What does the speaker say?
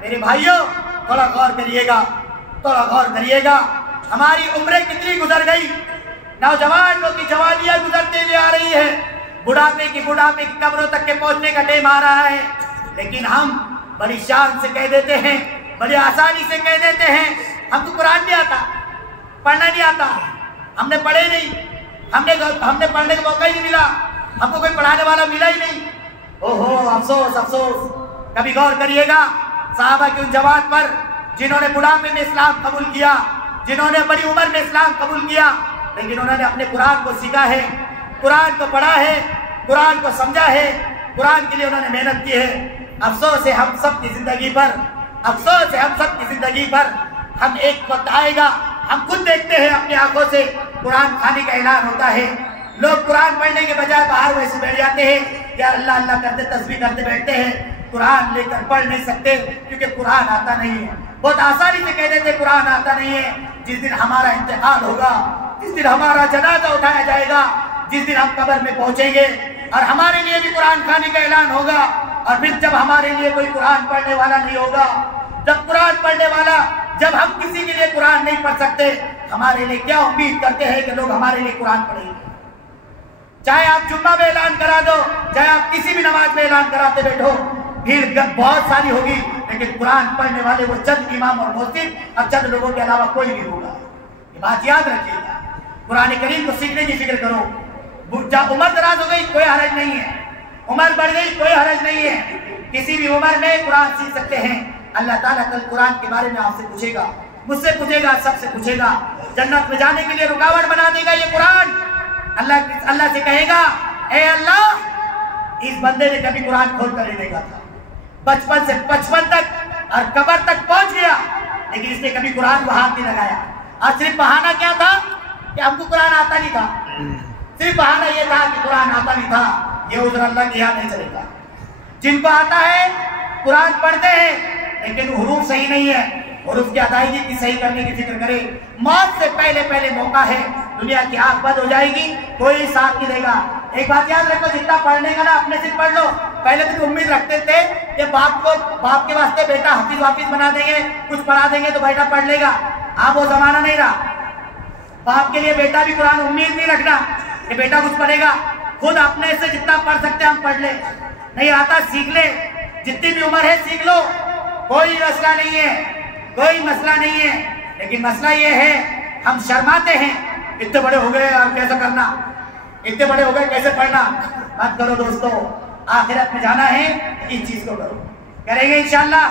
میرے بھائیوں تھوڑا غور کریے گا، تھوڑا غور کریے گا، ہماری عمریں کتنی گزر گئی، نوجوانوں کی جوانیاں گزرتے ہوئے آ رہی ہے، بڑھاپے کی قبروں تک کے پہنچنے کا ٹائم آ رہا ہے، لیکن ہم بڑی شان سے کہہ دیتے ہیں، بڑی آسانی سے کہہ دیتے ہیں ہم کو قرآن نہیں آتا، پڑھنا نہیں آتا، ہم نے پڑھے نہیں، ہم نے پڑھنے کا موقع ہی نہیں ملا، ہم کو کوئی پڑھانے والا ملا ہی نہیں۔ اوہو افسوس افسوس۔ کبھی غور کریے گا صحابہ کی ان جوان پر جنہوں نے بڑھاپے میں اسلام قبول کیا، جنہوں نے بڑی عمر میں اسلام قبول کیا، لیکن انہوں نے اپنے قرآن کو سیکھا ہے، قرآن کو پڑھا ہے، قرآن کو سمجھا ہے، قرآن کے لیے انہوں نے محنت کی ہے۔ افسوس ہے ہم سب کی زندگی پر، افسوس ہے ہم سب کی زندگی پر، ہم ایک وقت آئے گا ہم خود دیکھتے ہیں اپنی آنکھوں سے قرآن کھانے کا اعلان ہوتا ہے، لوگ قرآن پڑھنے کے بجائے باہر ویسے بیٹھ جاتے ہیں کہ اللہ اللہ کرتے تسبیح کرتے بیٹھتے ہیں، قرآن لے کر پڑھ نہیں سکتے کیونکہ قرآن آتا نہیں ہے۔ بہت آسانی سے کہہ دیتے قرآن آتا نہیں ہے۔ جس دن ہمارا انتقال ہوگا، جس دن ہمارا جنازہ اٹھایا جائے گا، جس دن ہم قبر میں پہنچیں گے اور ہمارے لیے بھی قرآن کھانے کا اعلان ہوگا، اور پھر جب ہمارے لیے کوئی قرآن پڑھنے والا نہیں ہوگا، جب قرآن پڑھنے والا، جب ہم کسی کے لیے قرآن نہیں پڑھ سکتے، ہمارے لیے کیا امید کرتے ہیں کہ لوگ ہمارے لیے قرآن پڑھیں گے؟ چاہے آپ جمعہ میں اعلان کرا دو، چاہے آپ کسی بھی نماز میں اعلان کراتے بیٹھو، بھیڑ بہت ساری ہوگی، لیکن قرآن پڑھنے والے وہ چند امام اور مؤذن اور چند لوگوں کے علاوہ کوئی نہیں ہوگا۔ یہ بات یاد رکھیے گا، قرآن کریم کو سیکھنے کی فکر کرو۔ جب عمر دراز ہو گئی کوئی حرج نہیں ہے، عمر بڑھ گئی کوئی حرج نہیں ہے، کسی بھی عمر میں قرآن سیکھ سکتے ہیں۔ اللہ تعالیٰ کل قرآن کے بارے میں آپ سے پوچھے گا، مجھ سے پوچھے گا، سب سے پوچھے گا، جنت میں جانے کے لیے رکاوٹ بنا دے گا یہ قرآن۔ اللہ سے کہے گا اے اللہ اس بندے نے کبھی قرآن کھول کر نہیں دیکھا تھا، بچپن سے بچپن تک اور قبر تک پہنچ گیا، لیکن اس نے کبھی قرآن کو ہاتھ نہیں لگایا، اور صرف بہانہ کیا تھا کہ ہم کو قرآن آتا نہیں تھا، صرف بہانہ یہ تھا کہ قرآن آتا نہیں تھا۔ یہ عذر اللہ کے یہاں نہیں چلے گا۔ جن کو آتا ہے قرآن پڑھتے ہیں لیکن حروف صحیح نہیں ہے، حروف کی ادائیگی کی صحیح کرنے کی فکر کرے۔ موت سے پہلے موقع ہے، دنیا کی آنکھ بند ہو جائے گی، کوئی ساتھ نہیں دے گا۔ ایک بات یاد رکھو، جتنا پڑھنے کا نا اپنے سے پڑھ لو۔ پہلے تو امید رکھتے تھے کہ باپ کے واسطے بیٹا حافظ واپس بنا دیں گے، کچھ پڑھا دیں گے تو بیٹا پڑھ لے گا۔ اب وہ زمانہ نہیں رہا، باپ کے لیے بیٹا بھی قرآن امید نہیں رکھنا کہ بیٹا کچھ پڑھے گا، خود اپنے سے جتنا پڑھ سکتے ہم پڑھ لیں، نہیں آتا سیکھ لے، جتنی بھی عمر ہے سیکھ لو، کوئی مسئلہ نہیں ہے، کوئی مسئلہ نہیں ہے۔ لیکن مسئلہ یہ ہے ہم شرماتے ہیں، اتنے بڑے ہو گئے اور کیسا کرنا، اتنے بڑے ہو گئے کیسے پڑھنا۔ مت کرو دوستو، آخرت میں جانا ہے اس چیز کو کرو، کریں گے انشاءاللہ۔